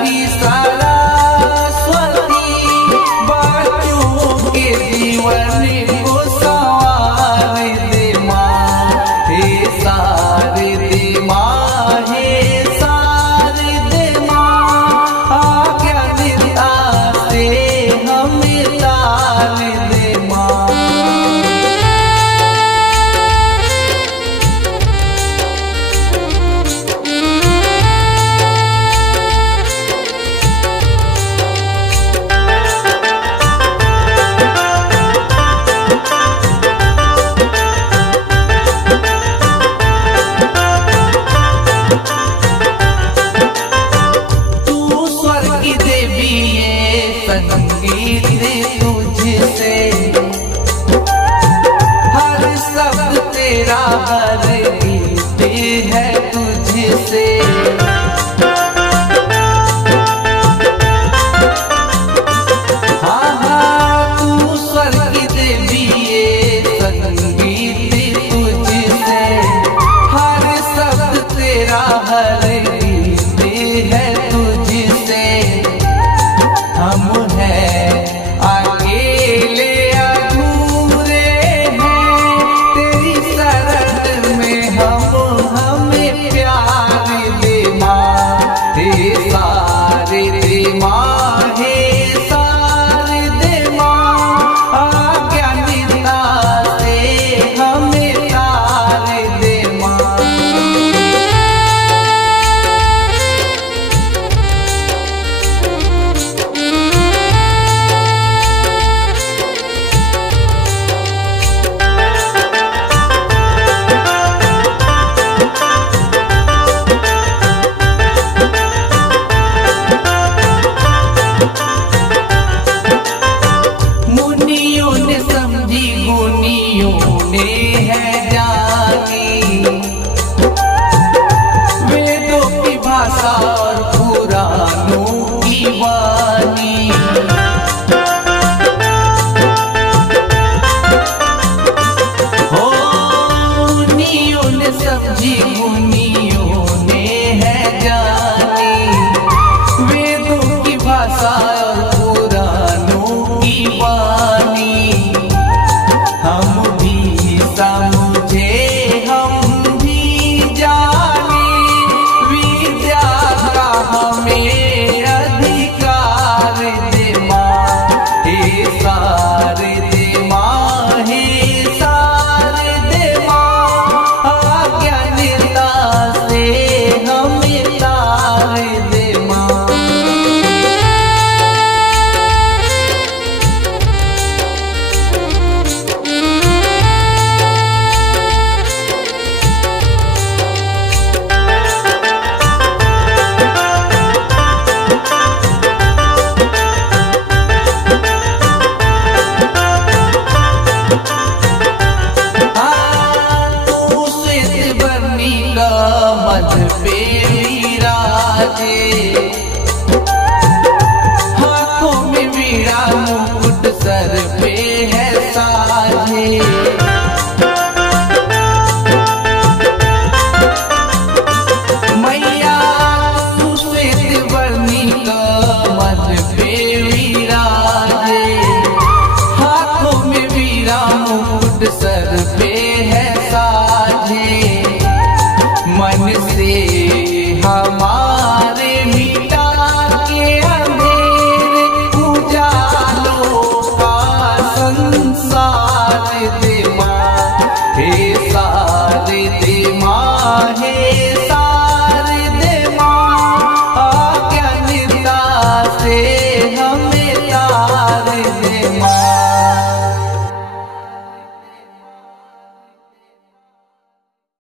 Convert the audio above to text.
जननी सरस्वती बच्चों के जीवन को संवार दे माँ, हे सारे दे माँ, हे सारे दे माँ, अज्ञानता से हमें तार दे माँ। संगीत तुझसे हर शब्द तेरा, हर गीत है तुझसे। हाँ हाँ तू स्वर्ग की देवी है, संगीत तुझसे हर शब्द तेरा, हर गीत है तुझसे। हम हैं अकेले अधूरे हैं, तेरी शरण में हमें प्यार दे माँ, हे सारे दे माँ, हे सारे दे माँ, अज्ञानता से हमें तार दे माँ। मुनियों ने है जानी वेदों की भाषा और पुराणों की वाणी। हो मुनियों ने समझी, मुनियों ने है जानी वेदों की भाषा और पुराणों की वाणी। हम भी समझे, हम भी जाने, विद्या का हमें अधिकार दे माँ, हे सारे दे माँ, हे सारे दे माँ, अज्ञानता से हमें तार दे माँ। मध पे विराजे, हाथों में वीणा मुकुट सर पे है साजे। मैया तू श्वेत वर्णी का मध पे विराजे, हाथों में वीणा मुकुट सर पे है साजे। मन से हमारे मिटा के अंधेरे, उजालों का संसार दे